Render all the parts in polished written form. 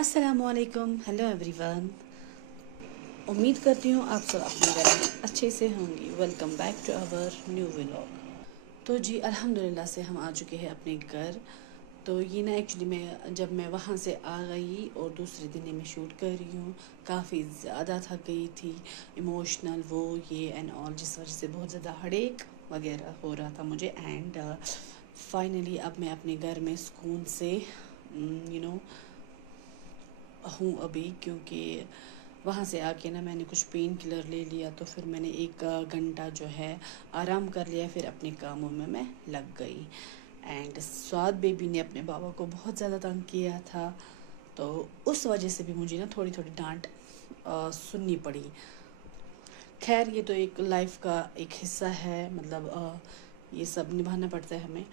अस्सलामुअलैकुम, hello everyone. उम्मीद करती हूँ आप सब अपने घर में अच्छे से होंगे। Welcome back to our new vlog. तो जी अल्हम्दुलिल्लाह से हम आ चुके हैं अपने घर। तो ये ना एक्चुअली जब मैं वहाँ से आ गई और दूसरे दिन मैं शूट कर रही हूँ, काफ़ी ज़्यादा थक गई थी, इमोशनल वो ये एंड ऑल, जिस वजह से बहुत ज़्यादा हेडेक वगैरह हो रहा था मुझे। एंड फाइनली अब मैं अपने घर में सुकून से हूँ अभी, क्योंकि वहाँ से आके ना मैंने कुछ पेन किलर ले लिया, तो फिर मैंने 1 घंटा जो है आराम कर लिया, फिर अपने कामों में मैं लग गई। एंड स्वाद बेबी ने अपने बाबा को बहुत ज़्यादा तंग किया था, तो उस वजह से भी मुझे ना थोड़ी थोड़ी डांट सुननी पड़ी। खैर ये तो एक लाइफ का एक हिस्सा है, मतलब ये सब निभाना पड़ता है हमें।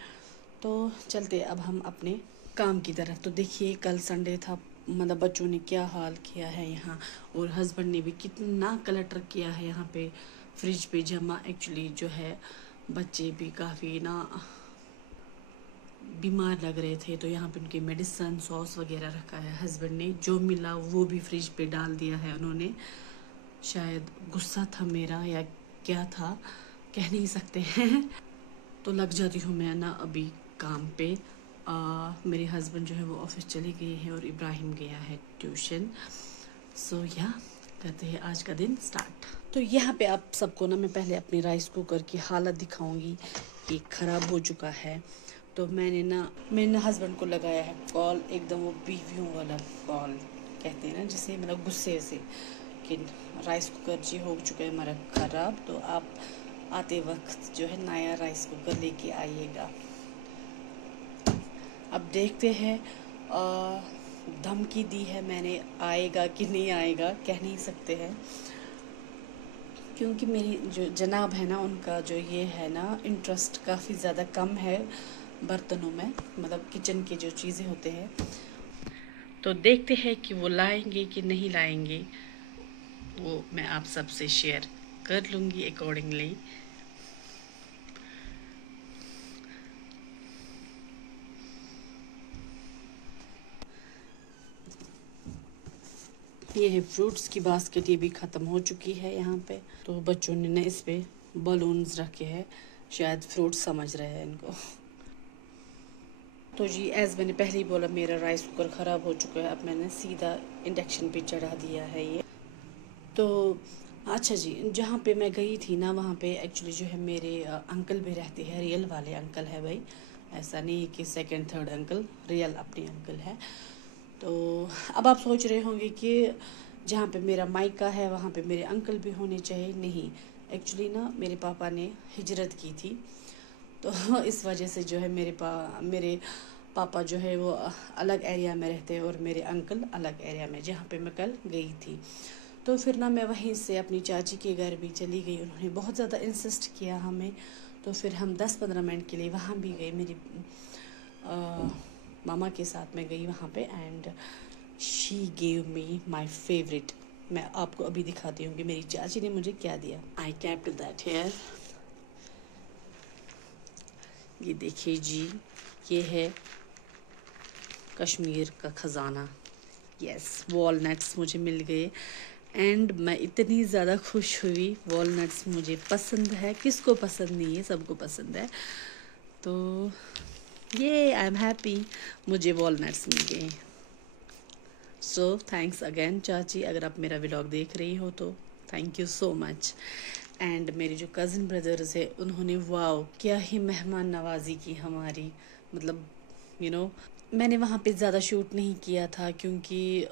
तो चलते अब हम अपने काम की तरफ। तो देखिए कल संडे था, मतलब बच्चों ने क्या हाल किया है यहाँ, और हस्बैंड ने भी कितना क्लटर किया है यहाँ पे फ्रिज पे जमा। एक्चुअली जो है बच्चे भी काफ़ी ना बीमार लग रहे थे, तो यहाँ पे उनके मेडिसन सॉस वगैरह रखा है। हस्बैंड ने जो मिला वो भी फ्रिज पे डाल दिया है उन्होंने। शायद गुस्सा था मेरा या क्या था, कह नहीं सकते हैं। तो लग जाती हूँ मैं ना अभी काम पे। मेरे हस्बैंड जो है वो ऑफिस चले गए हैं और इब्राहिम गया है ट्यूशन। सो या करते हैं आज का दिन स्टार्ट। तो यहाँ पे आप सबको ना मैं पहले अपनी राइस कुकर की हालत दिखाऊंगी कि ख़राब हो चुका है। तो मैंने हस्बैंड को लगाया है कॉल, एकदम वो बीवियों वाला कॉल कहते हैं ना, जिसे मतलब गुस्से से कि राइस कुकर जी हो चुका है हमारा ख़राब, तो आप आते वक्त जो है नया राइस कुकर लेके आइएगा। अब देखते हैं, धमकी दी है मैंने, आएगा कि नहीं आएगा कह नहीं सकते हैं, क्योंकि मेरी जो जनाब है ना उनका जो ये है ना इंटरेस्ट काफ़ी ज़्यादा कम है बर्तनों में, मतलब किचन के जो चीज़ें होते हैं। तो देखते हैं कि वो लाएंगे कि नहीं लाएंगे, वो मैं आप सबसे शेयर कर लूँगी अकॉर्डिंगली। ये है फ्रूट्स की बास्केट, ये भी ख़त्म हो चुकी है यहाँ पे। तो बच्चों ने ना इस पे बलून्स रखे हैं, शायद फ्रूट्स समझ रहे हैं इनको। तो जी एज़ मैंने पहले ही बोला, मेरा राइस कुकर ख़राब हो चुका है। अब मैंने सीधा इंडक्शन पे चढ़ा दिया है ये। तो अच्छा जी, जहाँ पे मैं गई थी ना वहाँ पे एक्चुअली जो है मेरे अंकल भी रहते हैं, रियल वाले अंकल है भाई, ऐसा नहीं कि सेकंड थर्ड अंकल, रियल अपने अंकल है। तो अब आप सोच रहे होंगे कि जहाँ पे मेरा मायका है वहाँ पे मेरे अंकल भी होने चाहिए। नहीं, एक्चुअली ना मेरे पापा ने हिजरत की थी, तो इस वजह से जो है मेरे पापा जो है वो अलग एरिया में रहते हैं और मेरे अंकल अलग एरिया में, जहाँ पे मैं कल गई थी। तो फिर ना मैं वहीं से अपनी चाची के घर भी चली गई, उन्होंने बहुत ज़्यादा इंसिस्ट किया हमें, तो फिर हम 10-15 मिनट के लिए वहाँ भी गए। मेरी मामा के साथ मैं गई वहाँ पे, and she gave me my favourite. मैं आपको अभी दिखाती हूँ कि मेरी चाची ने मुझे क्या दिया। आई कैप्ट दैट हेयर, ये देखिए जी, ये है कश्मीर का ख़जाना। यस, वॉलनट्स मुझे मिल गए एंड मैं इतनी ज़्यादा खुश हुई। वॉलनट्स मुझे पसंद है, किसको पसंद नहीं है, सबको पसंद है। तो ये आई एम हैप्पी, मुझे वॉलनट्स मिल गए। सो थैंक्स अगेन चाची, अगर आप मेरा व्लॉग देख रही हो तो thank you so much. And मेरे जो कज़न ब्रदर्स है उन्होंने वाओ क्या ही मेहमान नवाजी की हमारी, मतलब मैंने वहाँ पे ज़्यादा शूट नहीं किया था, क्योंकि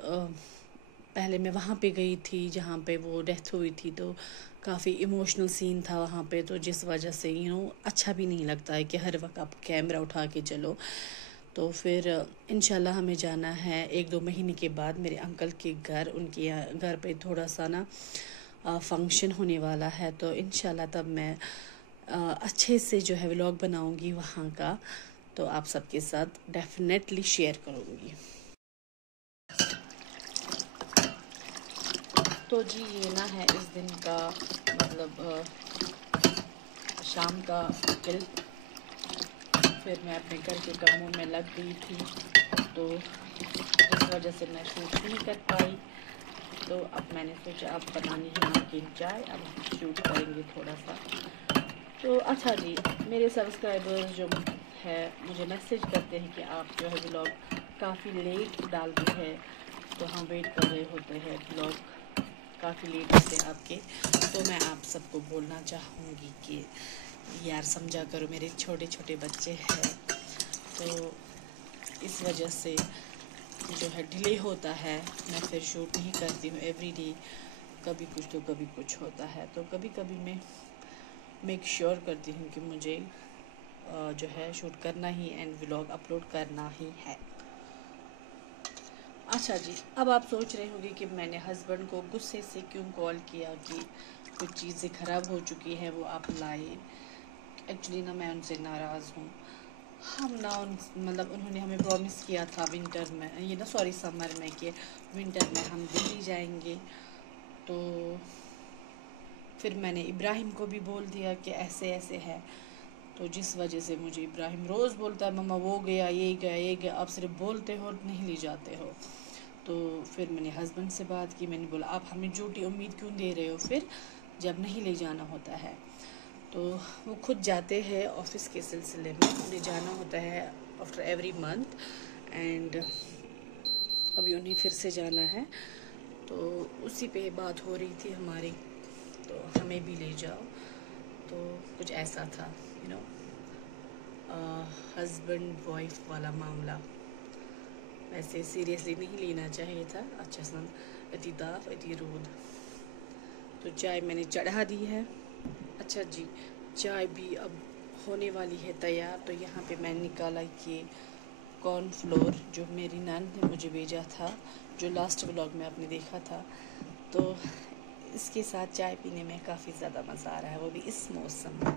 पहले मैं वहाँ पे गई थी जहाँ पे वो डेथ हुई थी, तो काफ़ी इमोशनल सीन था वहाँ पे, तो जिस वजह से अच्छा भी नहीं लगता है कि हर वक्त आप कैमरा उठा के चलो। तो फिर इंशाल्लाह हमें जाना है 1-2 महीने के बाद मेरे अंकल के घर, उनके घर पे थोड़ा सा ना फंक्शन होने वाला है, तो इंशाल्लाह तब मैं अच्छे से जो है व्लॉग बनाऊंगी वहाँ का, तो आप सबके साथ डेफिनेटली शेयर करूँगी। तो जी ये ना है इस दिन का, मतलब शाम का क्लिप। फिर मैं अपने घर के कामों में लग गई थी, तो इस वजह से मैं शूट नहीं कर पाई। तो अब मैंने सोचा अब बनानी है नमकीन चाय, अब हम शूट करेंगे थोड़ा सा। तो अच्छा जी, मेरे सब्सक्राइबर्स जो है मुझे मैसेज करते हैं कि आप जो है व्लॉग काफ़ी लेट डालते हैं, तो हम वेट कर रहे होते हैं, व्लॉग काफ़ी लेट होते हैं आपके। तो मैं आप सबको बोलना चाहूँगी कि यार समझा करो, मेरे छोटे छोटे बच्चे हैं, तो इस वजह से जो है डिले होता है। मैं फिर शूट नहीं करती हूँ एवरी डे, कभी कुछ तो कभी कुछ होता है। तो कभी कभी मैं मेक श्योर करती हूँ कि मुझे जो है शूट करना ही एंड व्लॉग अपलोड करना ही है। अच्छा जी, अब आप सोच रहे होंगे कि मैंने हस्बैंड को गुस्से से क्यों कॉल किया कि कुछ चीज़ें ख़राब हो चुकी हैं वो आप लाए। एक्चुअली ना मैं उनसे नाराज़ हूँ। हम ना मतलब उन्होंने हमें प्रॉमिस किया था विंटर में, ये ना सॉरी समर में, कि विंटर में हम दिल्ली जाएंगे। तो फिर मैंने इब्राहिम को भी बोल दिया कि ऐसे ऐसे है। तो जिस वजह से मुझे इब्राहिम रोज़ बोलता है मम्मा वो गया ये गया ये गया, आप सिर्फ बोलते हो नहीं ले जाते हो। तो फिर मैंने हस्बैंड से बात की, मैंने बोला आप हमें झूठी उम्मीद क्यों दे रहे हो फिर जब नहीं ले जाना होता है। तो वो खुद जाते हैं ऑफिस के सिलसिले में, उन्हें जाना होता है आफ्टर एवरी मंथ, एंड अभी उन्हें फिर से जाना है। तो उसी पे बात हो रही थी हमारी, तो हमें भी ले जाओ। तो कुछ ऐसा था, यू नो, हस्बैंड वाइफ वाला मामला। वैसे सीरियसली नहीं लेना चाहिए था, अच्छा सन इतनी दाफ इतनी रूद। तो चाय मैंने चढ़ा दी है। अच्छा जी, चाय भी अब होने वाली है तैयार। तो यहाँ पे मैंने निकाला ये कॉर्नफ्लोर जो मेरी नान ने मुझे भेजा था, जो लास्ट व्लॉग में आपने देखा था। तो इसके साथ चाय पीने में काफ़ी ज़्यादा मज़ा आ रहा है, वो भी इस मौसम में।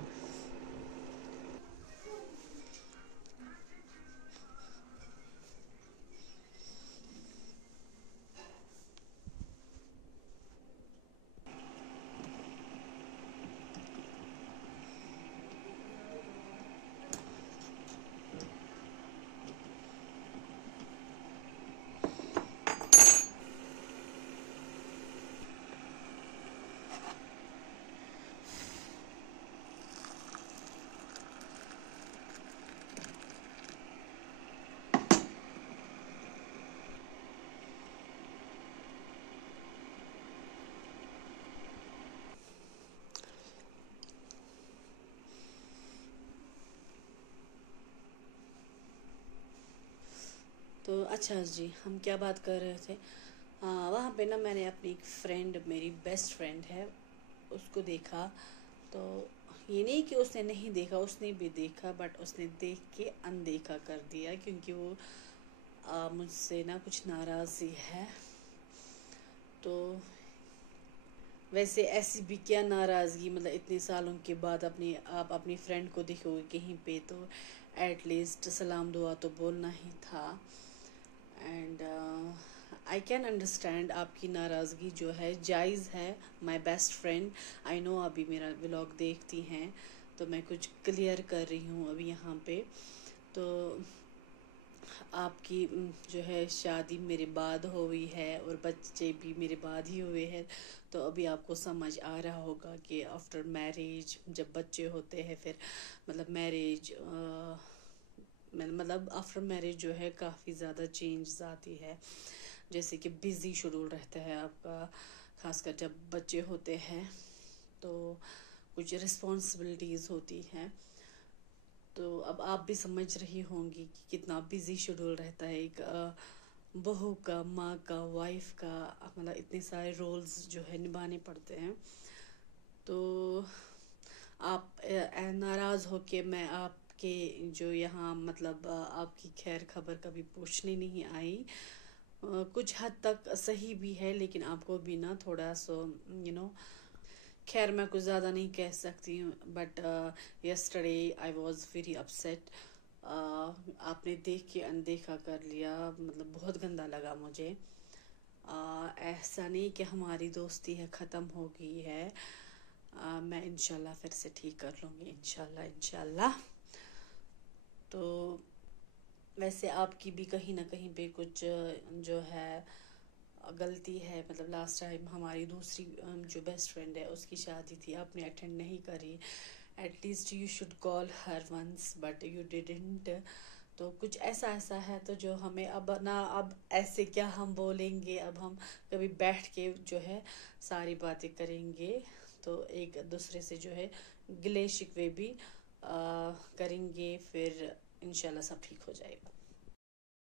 तो अच्छा जी, हम क्या बात कर रहे थे। हाँ, वहाँ पे ना मैंने अपनी एक फ्रेंड, मेरी बेस्ट फ्रेंड है, उसको देखा। तो ये नहीं कि उसने नहीं देखा, उसने भी देखा, बट उसने देख के अनदेखा कर दिया, क्योंकि वो मुझसे ना कुछ नाराज़ी है। तो वैसे ऐसी भी क्या नाराज़गी, मतलब इतने सालों के बाद अपनी आप अपनी फ्रेंड को देखोगे कहीं पे, तो एटलीस्ट सलाम दुआ तो बोलना ही था। एंड आई कैन अंडरस्टैंड आपकी नाराज़गी जो है जायज़ है। My best friend, I know अभी मेरा व्लॉग देखती हैं, तो मैं कुछ क्लियर कर रही हूँ अभी यहाँ पे। तो आपकी जो है शादी मेरे बाद हुई है और बच्चे भी मेरे बाद ही हुए हैं। तो अभी आपको समझ आ रहा होगा कि आफ्टर मैरिज जब बच्चे होते हैं, फिर मतलब मैरिज मतलब आफ्टर मैरिज जो है काफ़ी ज़्यादा चेंज आती है। जैसे कि बिज़ी शेड्यूल रहता है आपका, खासकर जब बच्चे होते हैं तो कुछ रिस्पॉन्सिबिलिटीज़ होती हैं। तो अब आप भी समझ रही होंगी कि कितना बिज़ी शेड्यूल रहता है एक बहू का, माँ का, वाइफ का, मतलब इतने सारे रोल्स जो है निभाने पड़ते हैं। तो आप नाराज़ हो के मैं आपके जो यहाँ मतलब आपकी खैर खबर कभी पूछने नहीं आई। कुछ हद तक सही भी है, लेकिन आपको भी ना थोड़ा सो यू नो, खैर मैं कुछ ज़्यादा नहीं कह सकती हूँ, but yesterday I was very upset. आपने देख के अनदेखा कर लिया, मतलब बहुत गंदा लगा मुझे। ऐसा नहीं कि हमारी दोस्ती है ख़त्म हो गई है। मैं इंशाल्लाह फिर से ठीक कर लूँगी, इंशाल्लाह इंशाल्लाह। तो वैसे आपकी भी कहीं ना कहीं पे कुछ जो है गलती है, मतलब लास्ट टाइम हमारी दूसरी जो बेस्ट फ्रेंड है उसकी शादी थी, आपने अटेंड नहीं करी। At least you should call her once but you didn't. तो कुछ ऐसा ऐसा है तो जो हमें अब ना, अब ऐसे क्या हम बोलेंगे, अब हम कभी बैठ के जो है सारी बातें करेंगे, तो एक दूसरे से जो है गिले शिकवे भी करेंगे, फिर इंशाल्लाह सब ठीक हो जाएगा।